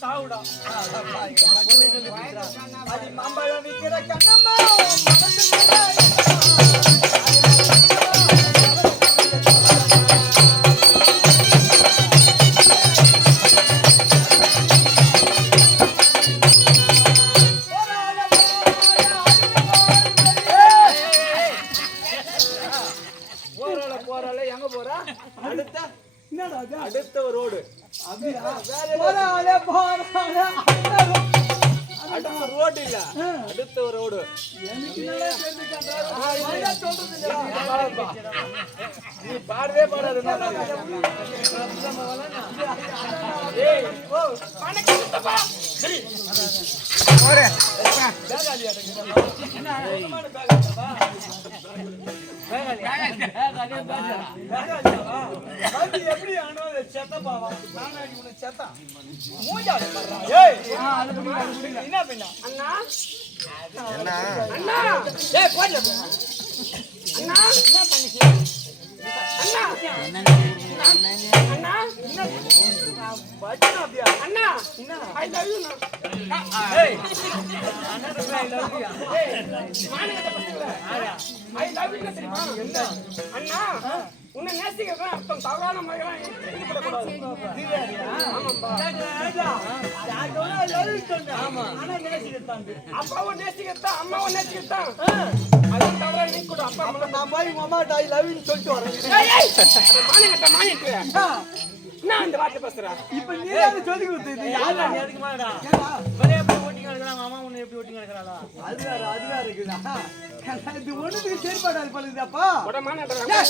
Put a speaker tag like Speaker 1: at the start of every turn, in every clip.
Speaker 1: சாவுடா.
Speaker 2: பொண்ணு
Speaker 3: அது மாம்பழம் கண்ணம்மா
Speaker 1: போறாளே, போறாளே,
Speaker 3: அடுத்த
Speaker 1: ரோடு இல்ல. அடுத்த ஒரு ரோடு? நீ பாடவே பாடாது சித்தப்பா.
Speaker 3: எப்படி ஆனது செத்தப்பாவா? நானாடி உனக்கு செத்தான்.
Speaker 1: மூஞ்சாடி. ஏய் என்ன பண்ணா அண்ணா அண்ணா ஏய் போடு அண்ணா என்ன பண்ணிச்சு அண்ணா அண்ணா அண்ணா
Speaker 3: என்ன?
Speaker 1: அண்ணா அண்ணா உன்னை நேசிக்கிறேன் அர்த்தம் தவறான அப்பாவும் நேசிக்கத்தான் அம்மாவும் நேசிக்கத்தான் நீ கூட அப்பா
Speaker 3: நான் போய் உங்க அம்மாட்ட சொல்லிட்டு வரேன்.
Speaker 1: ஏய் என்ன இந்த வார்த்தை பேசுறேன்
Speaker 3: இப்ப நீ தானே சொல்லி கொடுத்தது.
Speaker 2: யாருடா நீ அதுக்கு மேலடா? எப்படி ஓட்டிங்க இருக்கிறாங்க, மாமா உன்னை எப்படி ஓட்டிங்க இருக்கிறாளா?
Speaker 3: அது வேற, அது வேற இருக்குதா? இது ஒண்ணுத்துக்கு செயல்படாது போல இருக்குதாப்பா?
Speaker 1: போட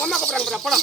Speaker 1: அம்மா கூப்பிடுறாங்க போடா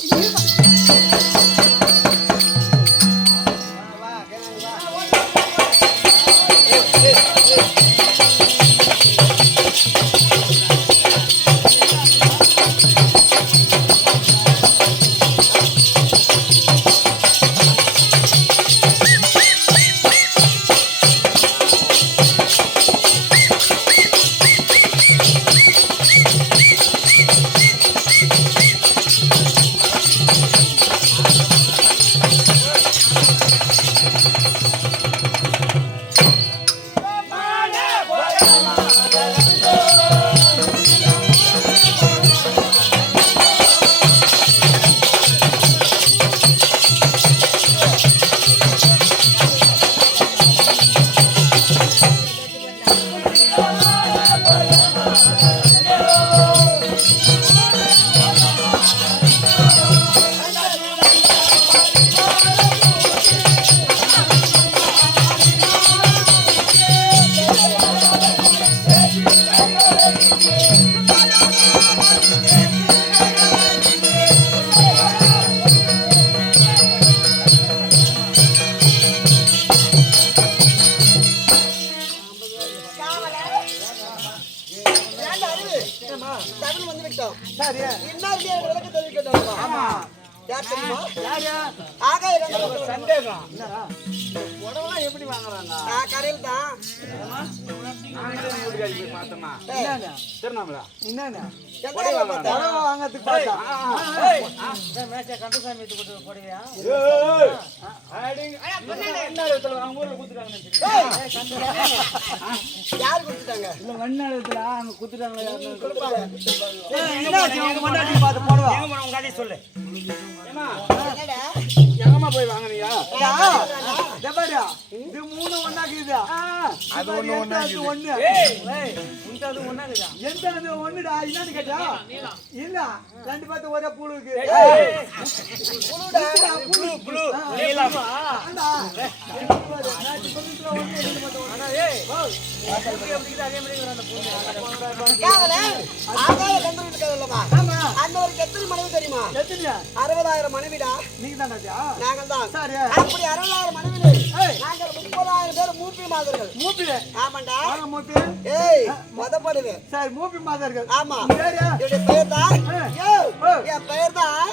Speaker 2: மேட்சை கந்தசாமி எடுத்து கொடுத்த
Speaker 4: யார் கொடுத்துட்டாங்க?
Speaker 3: இல்ல, வெண்ணெழுத்துல அங்க குத்துட்டாங்களே, யாருன்னு
Speaker 4: கொடுப்பாங்க.
Speaker 3: பார்த்து புடவை?
Speaker 1: சொல்லு போய் வாங்கினியா?
Speaker 3: இதோ மூணு ஒண்ணாக்குது. அது ஒண்ணு ஒண்ணு? எந்த அது ஒண்ணுடா? என்னன்னு கேட்டா? இல்ல. ரெண்டு பேர்த்து ஒரே புழு இருக்கு.
Speaker 2: நீலமா? அந்த
Speaker 4: ஒரு எத்தனை மனைவி தெரியுமா? அறுபதாயிரம் மனைவிடா.
Speaker 3: நீங்க தான்டாச்சா
Speaker 4: நாங்கள் தான்
Speaker 3: சரி
Speaker 4: அப்படி அறுபதாயிரம் மனைவிலே. நாங்கள் முப்பதாயிரம் பேர் மூப்பி மாதர்கள்.
Speaker 3: மூப்பி
Speaker 4: ஆமாண்டா.
Speaker 3: மூப்பி
Speaker 4: ஏய் மொதப்படுது.
Speaker 3: சரி மூப்பி மாதர்கள்.
Speaker 4: ஆமா. என்னுடைய பெயர் தான். யோ. என் பெயர் தான்.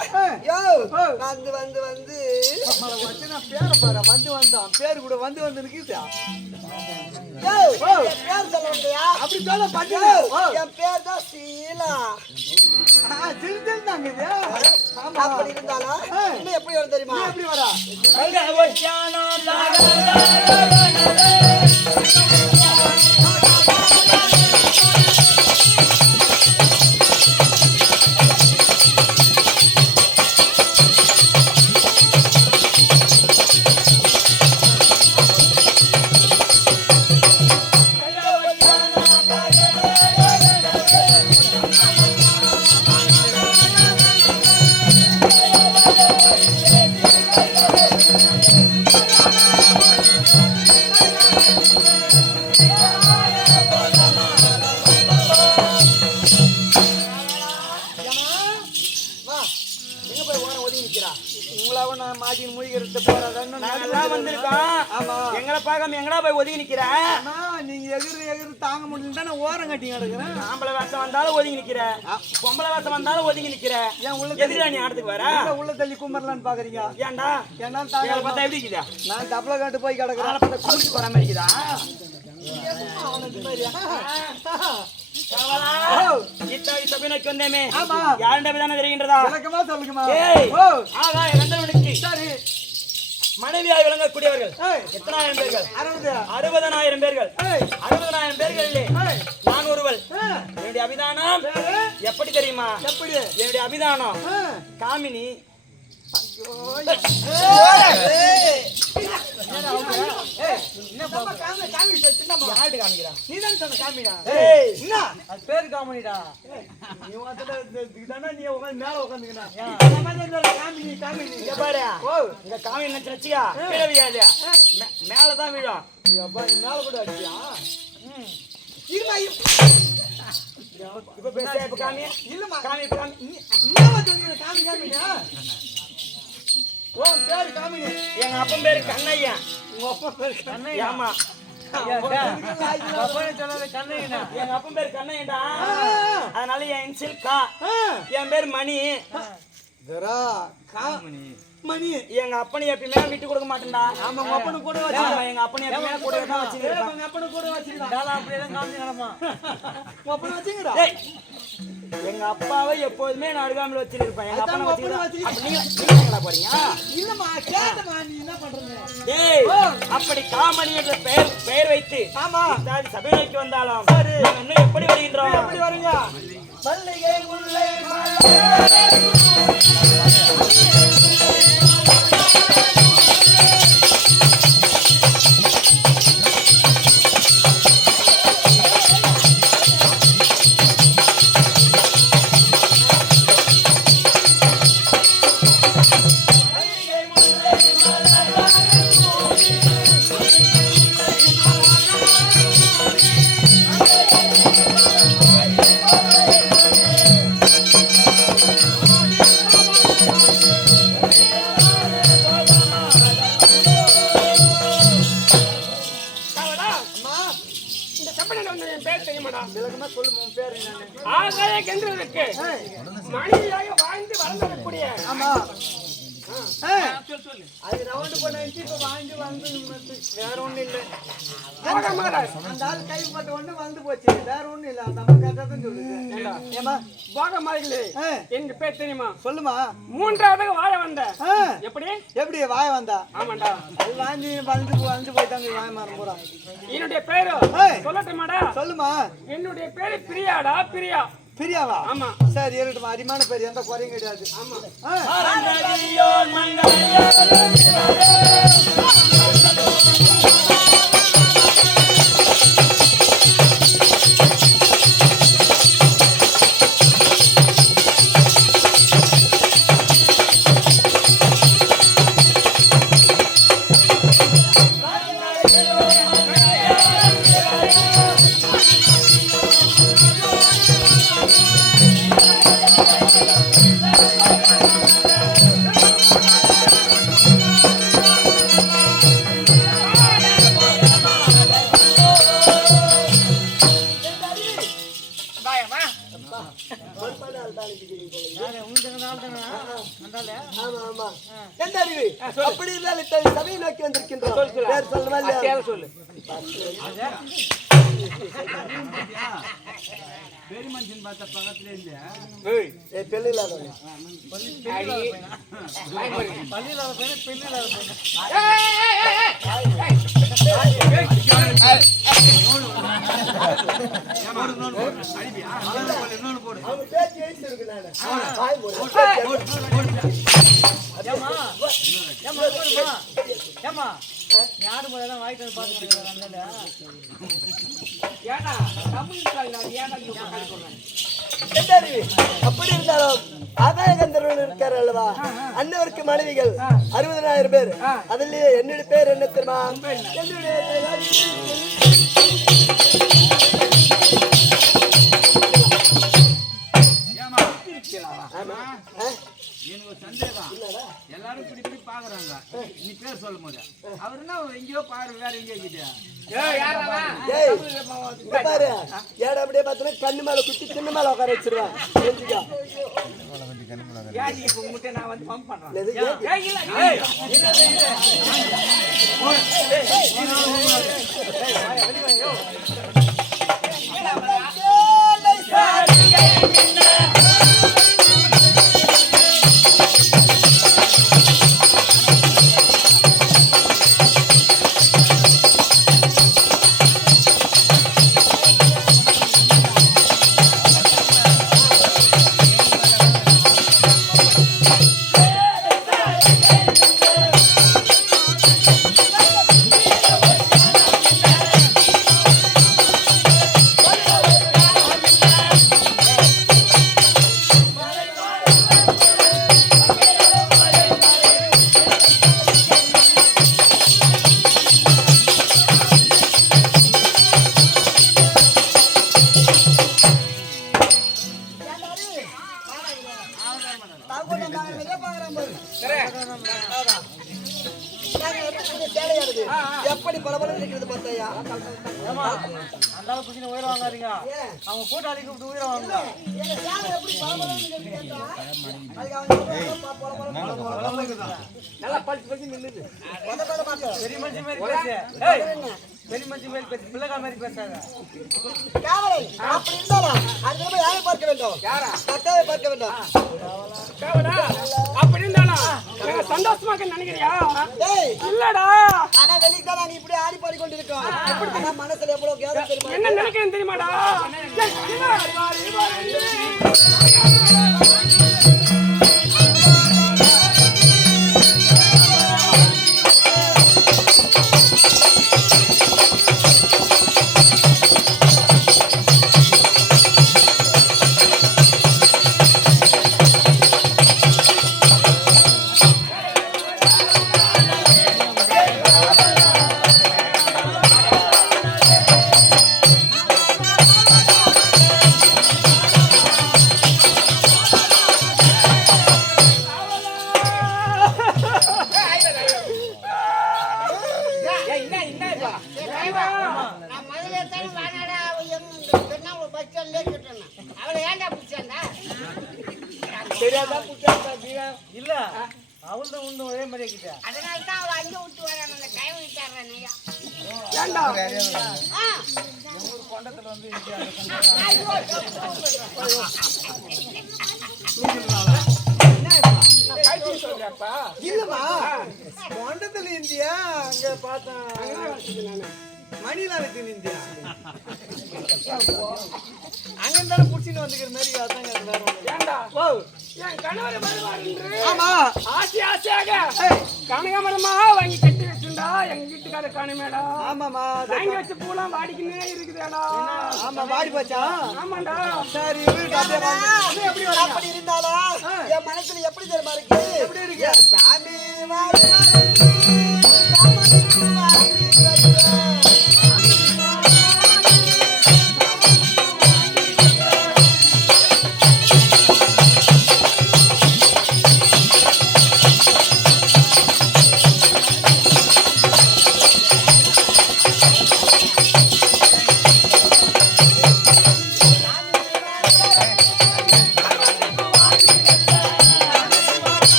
Speaker 4: யோ. வந்து வந்து வந்து.
Speaker 3: பேரை பாரு? வந்து வந்தான். பேரு கூட வந்து வந்து.
Speaker 4: என் பேர் சொல்ல வந்தியா
Speaker 3: அப்படி சொல்ல
Speaker 4: யோ என் பேர் தான் சீலா அப்படி இருந்தாலும் இன்னும் எப்படி வரும் தெரியுமா
Speaker 3: எப்படி வரா முடியல நான் ஓரம் கட்டி கிடக்குறேன்
Speaker 5: ஆம்பளை வேஷம் வந்தாலும் ஒதுங்கி நிக்கிற. பொம்பளை வேஷம் வந்தாலும் ஒதுங்கி நிக்கிற.
Speaker 3: ஏன் உள்ள
Speaker 5: எதிரா நீ ஆடத்துக்கு வர?
Speaker 3: உள்ள- தள்ளி கும்பரலான்னு பாக்குறீங்க?
Speaker 5: ஏன்டா?
Speaker 3: ஏன்னா தாங்க
Speaker 5: பார்த்தா எப்படி இருக்குதா?
Speaker 3: நான் டபுள காட்டு போய் கிடக்குறேன்.
Speaker 5: பார்த்தா குளிச்சு போற மாதிரி இருக்குதா? வந்தேமே. தெரிகின்றதா
Speaker 3: விளக்கமா சொல்லுங்கம்மா.
Speaker 5: ஏய். கந்தவனுக்கு
Speaker 3: சரி
Speaker 5: மனைவியாய் விளங்கக்கூடியவர்கள். எத்தனாயிரம் பேர்கள்?
Speaker 3: அறுபது.
Speaker 5: அறுபதனாயிரம் பேர்கள். அறுபதனாயிரம் பேர்களிலே
Speaker 3: ஏய்.
Speaker 5: நான் ஒருவள் என்னுடைய அபிதானம்? எப்படி தெரியுமா?
Speaker 3: எப்படி?
Speaker 5: என்னுடைய அபிதானம் காமினி மேலதான் விழும்
Speaker 3: மேல கூட அடிச்சியா
Speaker 5: இப்ப பேச இப்ப காமி
Speaker 3: இல்லம்மா
Speaker 5: காமி காமி
Speaker 3: காமி காமியா ஓ பேரு காமி
Speaker 5: எங்க அப்பன் பேரு கண்ணையா
Speaker 3: உங்க அப்பா பேரு காமி
Speaker 5: ஆமா.
Speaker 2: அப்பனே
Speaker 5: எங்க அப்பன் பேரு கண்ணையன்டா அதனால என் இன்சில் கா. என் பேர் மணி.
Speaker 3: கா. மணி.
Speaker 5: எங்க அப்பனை எப்பயுமே விட்டு கொடுக்க மாட்டேன்டா.
Speaker 3: ஆமா உங்க அப்பனு கூட வச்சு
Speaker 5: ஆமா, எங்க அப்பனை எப்பயுமே கூட தான் வச்சுருப்பேன்
Speaker 3: உங்க அப்பனு கூட வச்சுக்கலாம்
Speaker 2: நானும் அப்படியே தான் காமிச்சு நடப்பான்
Speaker 3: உங்க அப்பனு வச்சுங்கடா
Speaker 5: ஏய், எங்க அப்பாவை எப்போதுமே நான் அருகாமையில் வச்சிருப்பேன். எங்க அப்பனை வச்சுக்கிறேன். நீங்க நீங்க போறீங்க?
Speaker 3: இல்லம்மா கேட்டமா நீ என்ன பண்றீங்க
Speaker 5: ஏய் அப்படி காமணி என்ற பெயர் பெயர் வைத்து
Speaker 3: ஆமா.
Speaker 5: தாதி சபை நோக்கி வந்தாலும் இன்னும் எப்படி வருகின்றோம்?
Speaker 3: எப்படி வரீங்க
Speaker 5: மல்லிகை முல்லை
Speaker 3: ஆமா அது ரவுண்டு பண்ணி இப்ப வாங்கி வந்து. வேற ஒண்ணும் இல்ல அந்த ஆள் கைப்பட்ட ஒண்ணு வந்து போச்சு வேற ஒண்ணும் இல்ல கரெக்டா தான் சொல்லுது ஏமா ஏய்,
Speaker 5: எங்க பேர் தெரியுமா
Speaker 3: சொல்லுமா?
Speaker 5: மூன்றாவது வாழ வந்த. எப்படி?
Speaker 3: எப்படி வாய வந்தா?
Speaker 5: ஆமாண்டா.
Speaker 3: அது வாங்கி வந்து வந்து போயிட்டாங்க வாய மரம் பூரா.
Speaker 5: என்னுடைய பேரு. சொல்லட்டுமாடா?
Speaker 3: சொல்லுமா.
Speaker 5: என்னுடைய பேரு பிரியாடா பிரியா.
Speaker 3: பிரியாவா?
Speaker 5: ஆமா.
Speaker 3: சரி இருக்கட்டும் அரிமான பேர் எந்த குறையும் கிடையாது.
Speaker 5: ஆமா.
Speaker 4: அவங்க பேச்சு எழுத்து இருக்கு நானு. வாய்
Speaker 3: ஏம்மா? யாரு வாங்கிட்டு வந்து பார்த்துட்டு
Speaker 1: தமிழ் நான்
Speaker 4: அப்படி இருந்தாலும் ஆகாய கந்தர்வன் இருக்காரு அல்லவா? அண்ணவருக்கு மனைவிகள் அறுபதனாயிரம் பேர். அதுலயே என்னுடைய பேர் என்ன தெரியுமா? என்னுடைய
Speaker 2: எனக்கு சந்தேகம் எல்லாரும் இப்படி இப்படி பாக்குறாங்க நீ பேர் சொல்லும் போது அவர் என்ன எங்கேயோ பாரு வேற எங்கேயோ
Speaker 4: இங்க பாரு ஏடா அப்படியே பார்த்தா கண்ணு மேல குத்தி சின்ன மேல உட்கார வச்சிருவேன் தெரிஞ்சுக்கோ.
Speaker 1: நான் வந்து pump பண்றேன்? பளிச்சு.
Speaker 3: பெரிய மனுஷன் மாதிரி பேசு. ஏய் பெரிய மனுஷன் மாதிரி பேசு. பிள்ளைக்கா மாதிரி பேசாத.
Speaker 4: அப்படி இருந்தாலும் அதுக்கு நம்ம யாரை பார்க்க வேண்டும்?
Speaker 1: யாரா?
Speaker 4: கர்த்தாவை பார்க்க வேண்டும்.
Speaker 1: அப்படி இருந்தாலும் நாங்க சந்தோஷமா இருக்கேன்னு நினைக்கிறியா? இல்லடா.
Speaker 4: ஆனா வெளியே தான் நாங்க இப்படி ஆடி பாடி கொண்டிருக்கோம். மனசுல எவ்வளவு கேதம் தெரியுமா?
Speaker 1: என்ன நினைக்கிறேன் தெரியுமாடா?
Speaker 3: மணிலாம் இருக்கு இந்தியா அங்க இருந்தாலும் புடிச்சின்னு வந்துக்கிற மாதிரி அதாங்க.
Speaker 1: ஏன்டா?
Speaker 3: ஓ
Speaker 1: என் கணவர் வருவார் என்று
Speaker 3: ஆமா.
Speaker 1: ஆசை ஆசையாக. கனகாமரமா வாங்கி கட்டி வச்சுண்டா எங்க வீட்டுக்கார காணுமேடா?
Speaker 3: ஆமாமா
Speaker 1: வாங்கி வச்ச பூலாம் வாடிக்கினே இருக்குதேடா.
Speaker 3: ஆமா வாடி போச்சா?
Speaker 1: ஆமாண்டா.
Speaker 3: சரி வாங்க.
Speaker 4: அப்படி இருந்தாலும் என் மனசுல எப்படி தெரியுமா இருக்கு?
Speaker 3: எப்படி இருக்கு?
Speaker 4: சாமி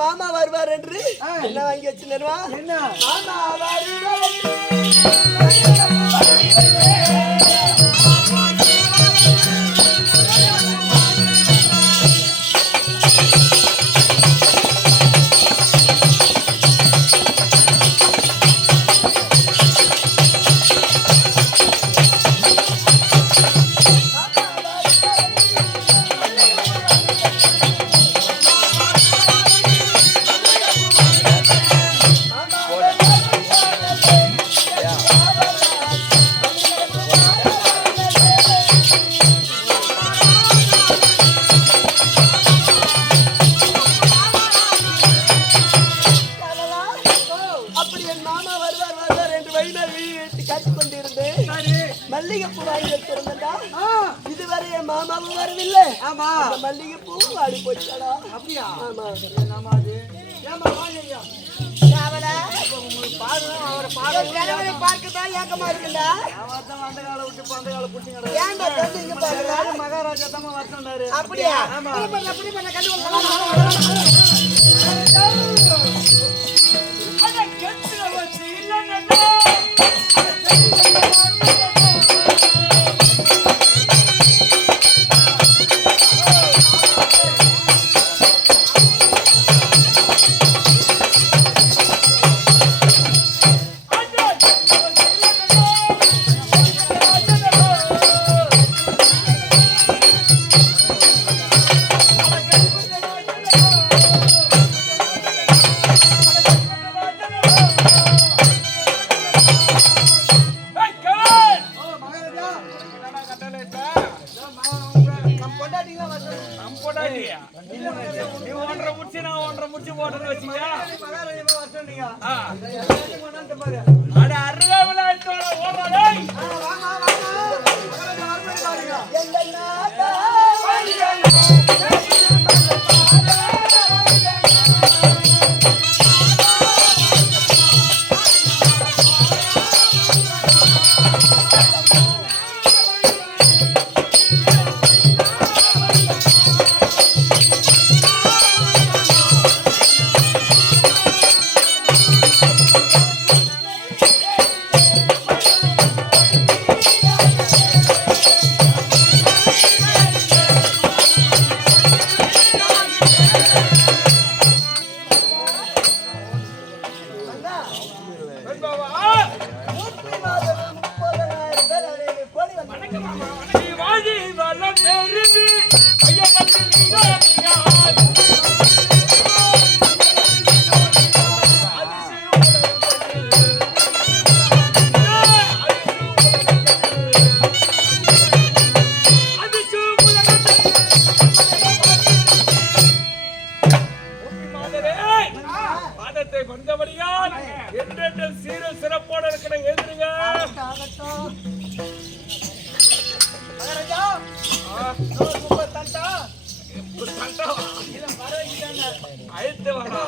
Speaker 1: மாமா
Speaker 4: வருவார் என்று. என்ன வாங்கி
Speaker 1: என்ன?
Speaker 4: மாமா வருவார். ஆமா அவ வரவில்லை
Speaker 1: ஆமா.
Speaker 4: மல்லிகை பூ வாடி போச்சாடா
Speaker 1: அப்படியா?
Speaker 4: ஆமா.
Speaker 1: என்னமா அது?
Speaker 3: ஏமா
Speaker 1: வாழையா அவரை பாருங்க
Speaker 3: தேவல ஏக்கமா
Speaker 1: இருக்குடா அந்த கால விட்டு அந்த கால புடிச்சீங்கடா
Speaker 3: ஏன்டா வந்து
Speaker 1: மகாராஜா தான் வரட்டாரு
Speaker 3: அப்படியா?
Speaker 1: ஆமா.
Speaker 3: அப்படி பண்ண கண்டு
Speaker 6: ஆலயத்தை வந்தபடியால் என்றென்று சீர சிறப்போடு இருக்கிற
Speaker 1: எதிருங்க
Speaker 6: அழைத்து
Speaker 3: வரா